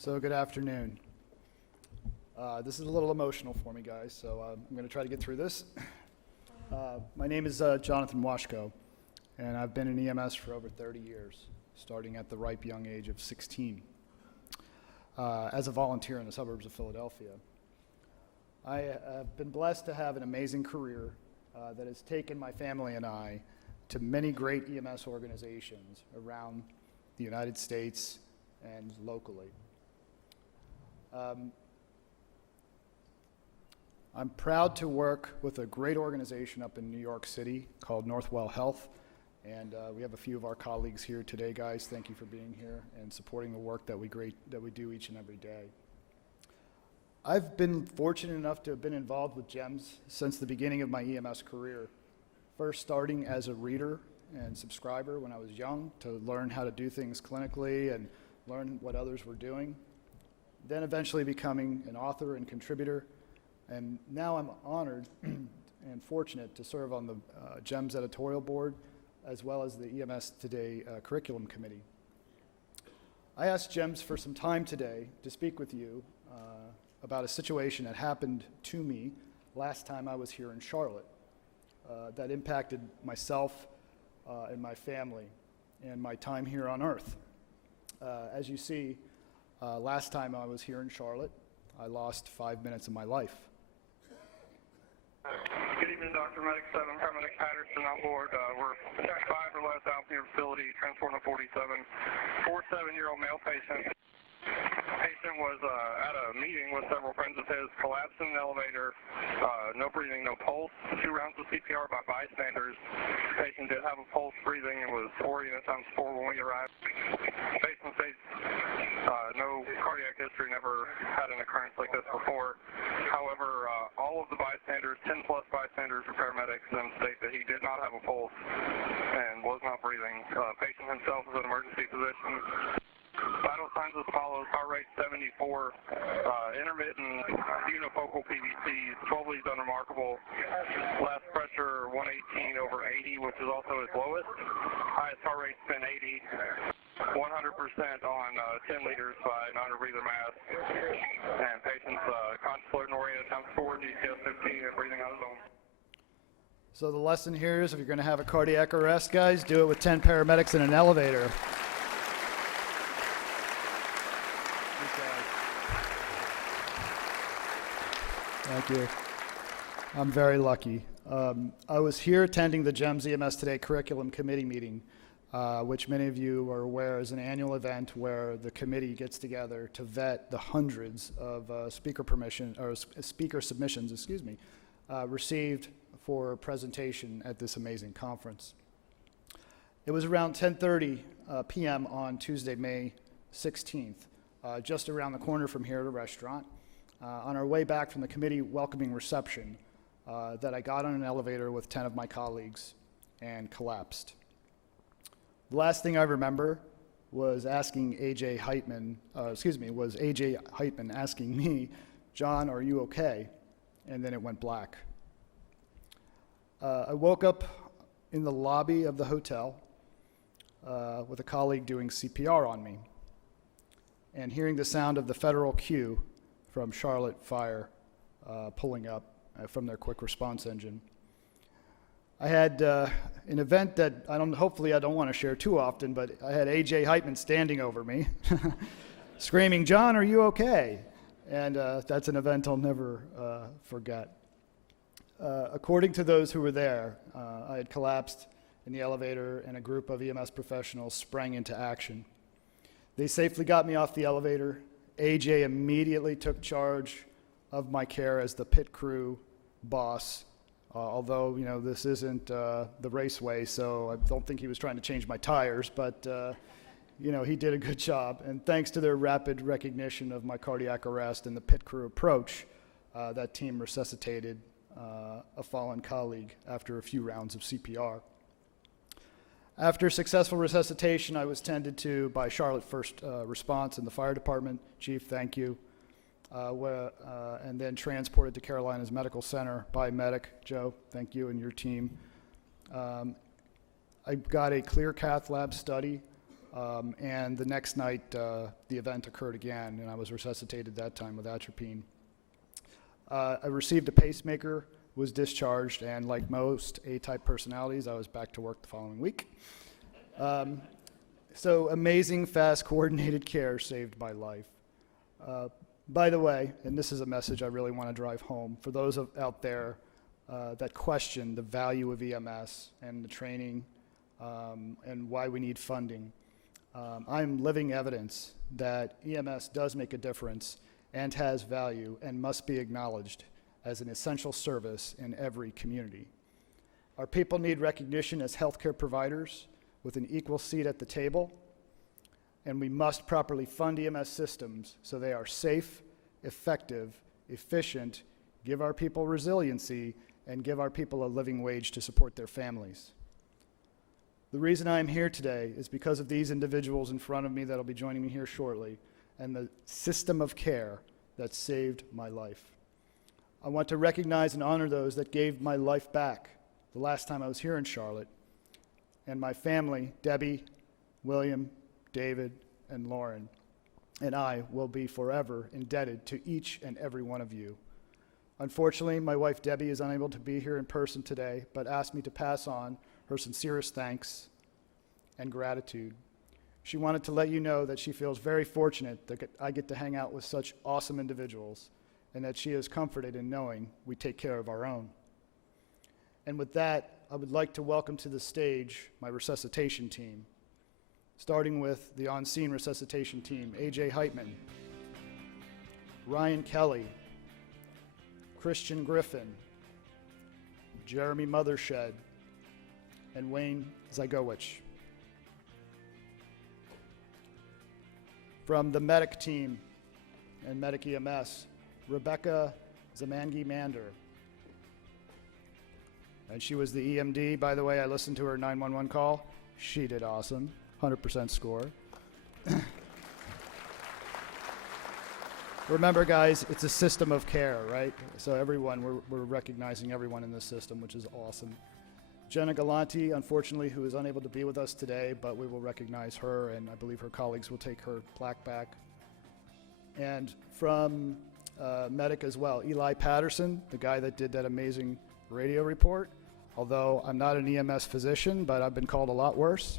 So good afternoon. This is a little emotional for me, guys, so I'm going to try to get through this. My name is Jonathan Washko, and I've been in EMS for over 30 years, starting at the ripe young age of 16 as a volunteer in the suburbs of Philadelphia. I have been blessed to have an amazing career that has taken my family and I to many great EMS organizations around the United States and locally. I'm proud to work with a great organization up in New York City called Northwell Health, and we have a few of our colleagues here today, guys. Thank you for being here and supporting the work that we do each and every day. I've been fortunate enough to have been involved with GEMS since the beginning of my EMS career, first starting as a reader and subscriber when I was young to learn how to do things clinically and learn what others were doing, then eventually becoming an author and contributor. And now I'm honored and fortunate to serve on the GEMS editorial board as well as the EMS Today curriculum committee. I asked GEMS for some time today to speak with you about a situation that happened to me last time I was here in Charlotte that impacted myself and my family and my time here on Earth. As you see, last time I was here in Charlotte, I lost 5 minutes of my life. Good evening, Dr. Medic 7, Paramedic Patterson on board. We're 5 or less out in your facility, transporting a 47-year-old male patient. Patient was at a meeting with several friends of his, collapsed in an elevator, no breathing, no pulse, 2 rounds of CPR by bystanders. Patient did have a pulse, breathing, and was 4 units times 4 when we arrived. Patient states no cardiac history, never had an occurrence like this before. However, all of the bystanders, 10 plus bystanders or paramedics, then state that he did not have a pulse and was not breathing. Patient himself is an emergency physician. Vital signs as follows: heart rate 74, intermittent unifocal PVCs, 12 leads unremarkable, last pressure 118 over 80, which is also his lowest. Highest heart rate's been 80, 100% on 10 liters by non-rebreather mask, and patient's conscious, alert, and oriented times 4, GCS 15, and breathing on his own. So the lesson here is if you're going to have a cardiac arrest, guys, do it with 10 paramedics in an elevator. Thank you. I'm very lucky. I was here attending the GEMS EMS Today curriculum committee meeting, which many of you are aware is an annual event where the committee gets together to vet the hundreds of speaker submissions, received for presentation at this amazing conference. It was around 10:30 p.m. on Tuesday, May 16th, just around the corner from here at a restaurant. On our way back from the committee welcoming reception, that I got on an elevator with 10 of my colleagues and collapsed. The last thing I remember was asking AJ Heitman asking me, "John, are you okay?" And then it went black. I woke up in the lobby of the hotel with a colleague doing CPR on me and hearing the sound of the federal queue from Charlotte Fire pulling up from their quick response engine. I had an event that hopefully I don't want to share too often, but I had AJ Heitman standing over me, screaming, "John, are you okay?" And that's an event I'll never forget. According to those who were there, I had collapsed in the elevator and a group of EMS professionals sprang into action. They safely got me off the elevator. AJ immediately took charge of my care as the pit crew boss, although this isn't the raceway, so I don't think he was trying to change my tires, but he did a good job. And thanks to their rapid recognition of my cardiac arrest and the pit crew approach, that team resuscitated a fallen colleague after a few rounds of CPR. After successful resuscitation, I was tended to by Charlotte First Response and the fire department. Chief, thank you. And then transported to Carolinas Medical Center by medic. Joe, thank you, and your team. I got a clear cath lab study And the next night, the event occurred again, and I was resuscitated that time with atropine. I received a pacemaker, was discharged, and like most A-type personalities, I was back to work the following week. So amazing, fast, coordinated care saved my life. By the way, and this is a message I really want to drive home, for those out there that question the value of EMS and the training and why we need funding, I'm living evidence that EMS does make a difference and has value and must be acknowledged as an essential service in every community. Our people need recognition as healthcare providers with an equal seat at the table, and we must properly fund EMS systems so they are safe, effective, efficient, give our people resiliency, and give our people a living wage to support their families. The reason I'm here today is because of these individuals in front of me that'll be joining me here shortly, and the system of care that saved my life. I want to recognize and honor those that gave my life back the last time I was here in Charlotte, and my family, Debbie, William, David, and Lauren, and I will be forever indebted to each and every one of you. Unfortunately, my wife Debbie is unable to be here in person today, but asked me to pass on her sincerest thanks and gratitude. She wanted to let you know that she feels very fortunate that I get to hang out with such awesome individuals, and that she is comforted in knowing we take care of our own. And with that, I would like to welcome to the stage my resuscitation team, starting with the on-scene resuscitation team, AJ Heitman, Ryan Kelly, Christian Griffin, Jeremy Mothershed, and Wayne Zygowicz. From the medic team and medic EMS, Rebecca Zamangi-Mander. And she was the EMD, by the way. I listened to her 911 call. She did awesome, 100% score. Remember, guys, it's a system of care, right? So everyone, we're recognizing everyone in this system, which is awesome. Jenna Galanti, unfortunately, who is unable to be with us today, but we will recognize her, and I believe her colleagues will take her plaque back. And from medic as well, Eli Patterson, the guy that did that amazing radio report. Although I'm not an EMS physician, but I've been called a lot worse.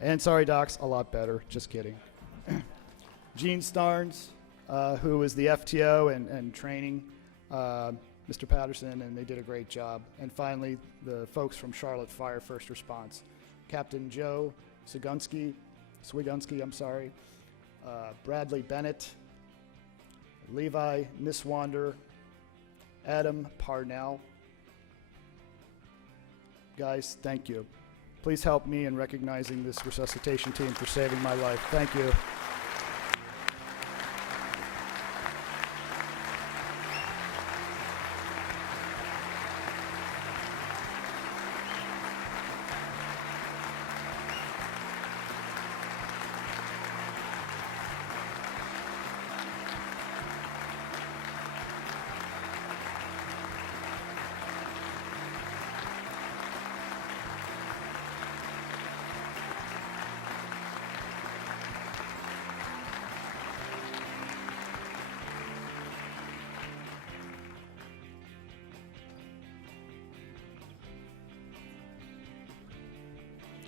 And sorry, docs, a lot better. Just kidding. Gene Starnes, who is the FTO and training Mr. Patterson, and they did a great job. And finally, the folks from Charlotte Fire First Response, Captain Joe Swigunski, Bradley Bennett, Levi Niswander, Adam Parnell. Guys, thank you. Please help me in recognizing this resuscitation team for saving my life. Thank you.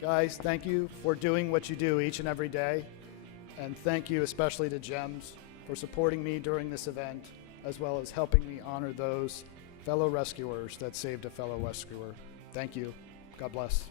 Guys, thank you for doing what you do each and every day. And thank you especially to GEMS for supporting me during this event, as well as helping me honor those fellow rescuers that saved a fellow rescuer. Thank you. God bless.